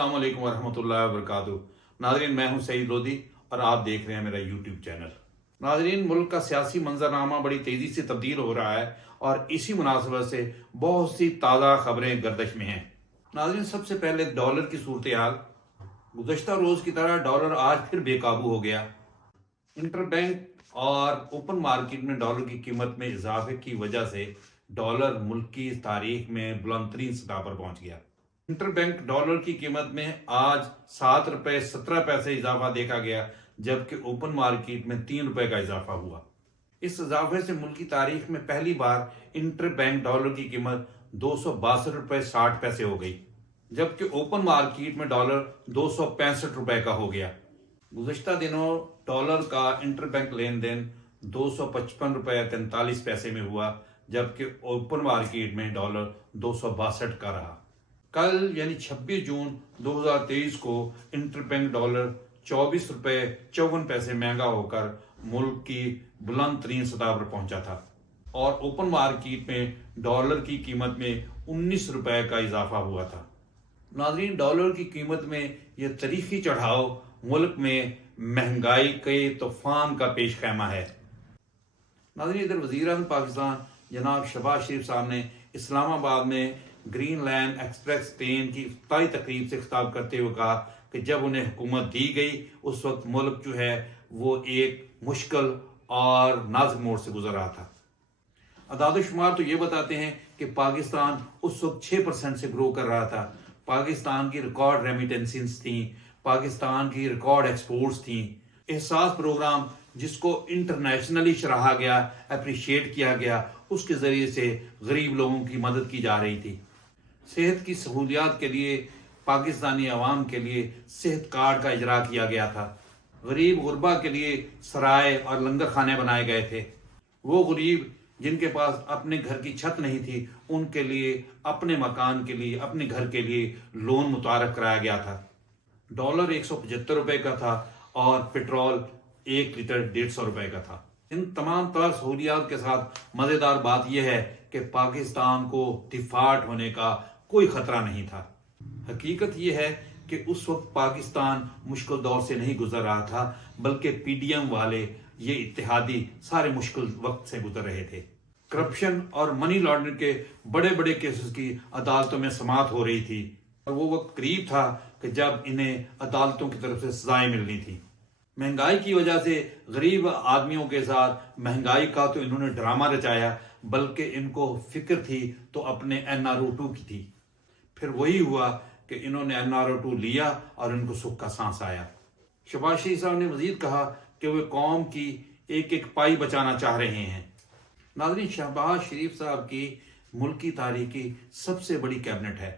अस्सलाम वालेकुम वरहमतुल्लाहि वबरकातुहू। नाज़रीन, मैं हूं सईद लोधी और आप देख रहे हैं मेरा यूट्यूब चैनल। नाज़रीन, मुल्क का सियासी मंजरनामा बड़ी तेज़ी से तब्दील हो रहा है और इसी मुनासबत से बहुत सी ताज़ा खबरें गर्दिश में हैं। नाज़रीन, सबसे पहले डॉलर की सूरत हाल। गुज़श्ता रोज़ की तरह डॉलर आज फिर बेकाबू हो गया। इंटरबैंक और ओपन मार्केट में डॉलर की कीमत में इजाफे की वजह से डॉलर मुल्क की तारीख में बुलंद तरीन सतह पर पहुंच गया। इंटरबैंक डॉलर की कीमत में आज 7 रुपये 17 पैसे इजाफा देखा गया, जबकि ओपन मार्केट में 3 रुपये का इजाफा हुआ। इस इजाफे से मुल्क की तारीख में पहली बार इंटरबैंक डॉलर की कीमत 262 रुपये 60 पैसे हो गई, जबकि ओपन मार्केट में डॉलर 265 रुपये का हो गया। गुज़श्ता दिनों डॉलर का इंटरबैंक लेन देन 255 रुपये 43 पैसे में हुआ, जबकि ओपन मार्केट में डॉलर 262 का रहा। कल यानी 26 जून 2023 को इंटरबैंक डॉलर 24 रुपये 54 पैसे महंगा होकर मुल्क की बुलंद तरीन सतह पर पहुंचा था और ओपन मार्केट में डॉलर की कीमत में 19 रुपये का इजाफा हुआ था। नाज़रीन, डॉलर की कीमत में यह तारीखी चढ़ाव मुल्क में महंगाई के तूफान का पेश खैमा है। नाज़रीन, इधर वज़ीर-ए-आज़म पाकिस्तान जनाब शहबाज शरीफ साहब ने इस्लामाबाद में ग्रीन लैंड एक्सप्रेस ट्रेन की इफ्तिताही तकरीब से खिताब करते हुए कहा कि जब उन्हें हुकूमत दी गई उस वक्त मुल्क जो है वो एक मुश्किल और नाजुक मोड़ से गुजर रहा था। अदाद शुमार तो ये बताते हैं कि पाकिस्तान उस वक्त 6% से ग्रो कर रहा था। पाकिस्तान की रिकॉर्ड रेमिटेंसीज थी, पाकिस्तान की रिकॉर्ड एक्सपोर्ट्स थी। एहसास प्रोग्राम जिसको इंटरनेशनली सराहा गया, अप्रिशिएट किया गया, उसके जरिए से गरीब लोगों की मदद की जा रही थी। सेहत की सहूलियात के लिए पाकिस्तानी अवाम के लिए सेहत कार्ड का इजरा किया गया था। गरीब गुरबा के लिए सराय और लंगर खाने बनाए गए थे। वो गरीब जिनके पास अपने घर की छत नहीं थी, उनके लिए अपने मकान के लिए, अपने घर के लिए लोन मुतारफ कराया गया था। डॉलर 175 रुपये का था और पेट्रोल 1 लीटर 150 रुपये का था। इन तमाम तर सहूलियात के साथ मज़ेदार बात यह है कि पाकिस्तान को डिफॉल्ट होने का कोई खतरा नहीं था। हकीकत यह है कि उस वक्त पाकिस्तान मुश्किल दौर से नहीं गुजर रहा था, बल्कि पीडीएम वाले ये इत्तेहादी सारे मुश्किल वक्त से गुजर रहे थे। करप्शन और मनी लॉन्ड्रिंग के बड़े बड़े केसेस की अदालतों में समाअत हो रही थी और वो वक्त करीब था कि जब इन्हें अदालतों की तरफ से सजाएं मिलनी थी। महंगाई की वजह से गरीब आदमियों के साथ महंगाई का तो इन्होंने ड्रामा रचाया, बल्कि इनको फिक्र थी तो अपने NRO2 की थी। फिर वही हुआ कि इन्होंने NRO2 लिया और इनको सुख का सांस आया। शहबाज शरीफ साहब ने मजीद कहा कि वे कौम की एक एक पाई बचाना चाह रहे हैं। नाज़रीन, शहबाज शरीफ साहब की मुल्क की तारीख की सबसे बड़ी कैबिनेट है।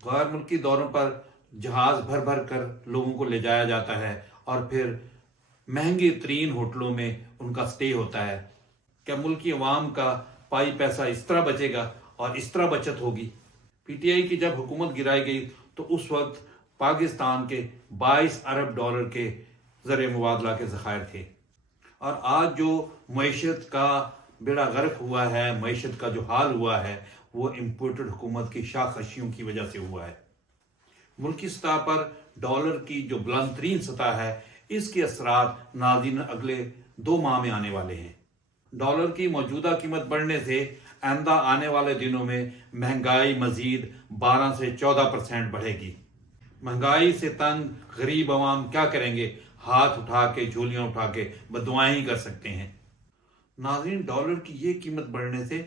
गैर मुल्की दौरों पर जहाज भर भर कर लोगों को ले जाया जाता है और फिर महंगे तरीन होटलों में उनका स्टे होता है। क्या मुल्की अवाम का पाई पैसा इस तरह बचेगा और इस तरह बचत होगी? PTI की जब हुकूमत गिराई गई तो उस वक्त पाकिस्तान के 22 अरब डॉलर के ज़र मुबादला के ज़खायर थे और आज जो मईशत का बेड़ा गर्क हुआ है, मईशत का जो हाल हुआ है, वो इम्पोर्टेड हुकूमत की शाखशियों की वजह से हुआ है। मुल्की सतह पर डॉलर की जो बुलंद तरीन सतह है, इसके असरात नाज़रीन अगले 2 माह में आने वाले हैं। डॉलर की मौजूदा कीमत बढ़ने से आइंदा आने वाले दिनों में महंगाई मजीद 12 से 14% बढ़ेगी। महंगाई से तंग गरीब अवाम क्या करेंगे? हाथ उठा के, झोलियां उठा के बदुआएं ही कर सकते हैं। नाज़रीन, डॉलर की ये कीमत बढ़ने से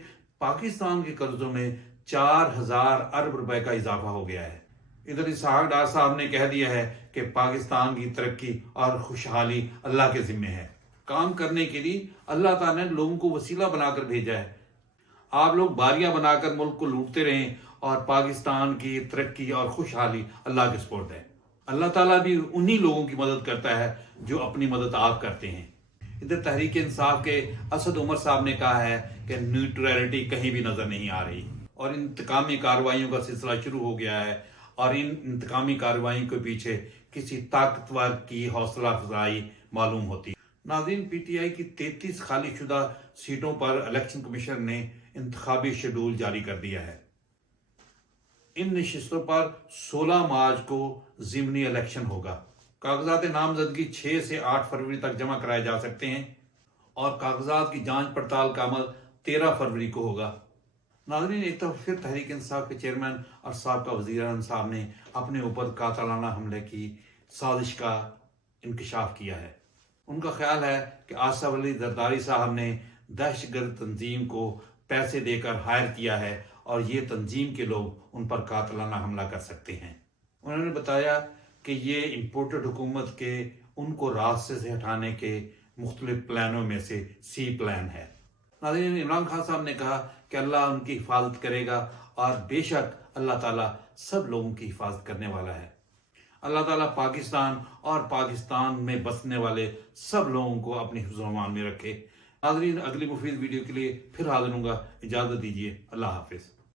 पाकिस्तान के कर्जों में 4000 अरब रुपए का इजाफा हो गया है। इधर इसहाक डार साहब ने कह दिया है कि पाकिस्तान की तरक्की और खुशहाली अल्लाह के जिम्मे है। काम करने के लिए अल्लाह ताला ने लोगों को वसीला बनाकर भेजा है। आप लोग बारियां बनाकर मुल्क को लूटते रहें और पाकिस्तान की तरक्की और खुशहाली अल्लाह के सुपुर्द है। अल्लाह ताला भी उन्हीं लोगों की मदद करता है जो अपनी मदद आप करते हैं। इधर तहरीक इंसाफ के असद उमर साहब ने कहा है कि न्यूट्रलिटी कहीं भी नजर नहीं आ रही और इंतकामी कार्रवाइयों का सिलसिला शुरू हो गया है और इन इंतकामी कार्रवाई के पीछे किसी ताकतवर की हौसला अफजाई मालूम होती है। नाज़रीन, PTI की 33 खाली शुदा सीटों पर इलेक्शन कमीशन ने इंतखाबी शेड्यूल जारी कर दिया है। ان نشستوں پر 16 مارچ کو ضمنی الیکشن ہوگا۔ کاغذات نامزدگی 6 سے 8 فروری تک جمع کرائے جا سکتے ہیں اور کاغذات کی جانچ پڑتال کا عمل 13 فروری کو ہوگا۔ ناظرین، ایک دفعہ پھر تحریک انصاف کے چیئرمین اور سابقہ وزیر اعظم صاحب نے اپنے اوپر قاتلانہ حملے کی سازش کا انکشاف کیا ہے۔ ان کا خیال ہے کہ آصف علی زرداری صاحب نے دہشت گرد تنظیم کو پیسے دے کر ہائر کیا ہے اور یہ تنظیم کے لوگ ان پر قاتلانہ حملہ کر سکتے ہیں۔ انہوں نے بتایا کہ یہ امپورٹڈ حکومت کے ان کو راستے سے ہٹانے کے مختلف پلانوں میں سے سی پلان ہے۔ ناظرین، عمران خان صاحب نے کہا کہ اللہ ان کی حفاظت کرے گا اور بے شک اللہ تعالیٰ سب لوگوں کی حفاظت کرنے والا ہے۔ اللہ تعالیٰ پاکستان اور پاکستان میں بسنے والے سب لوگوں کو اپنی حفظ و امان میں رکھے۔ ناظرین، اگلی مفید ویڈیو کے لیے پھر حاضر ہوں گا۔ اجازت دیجیے، اللہ حافظ۔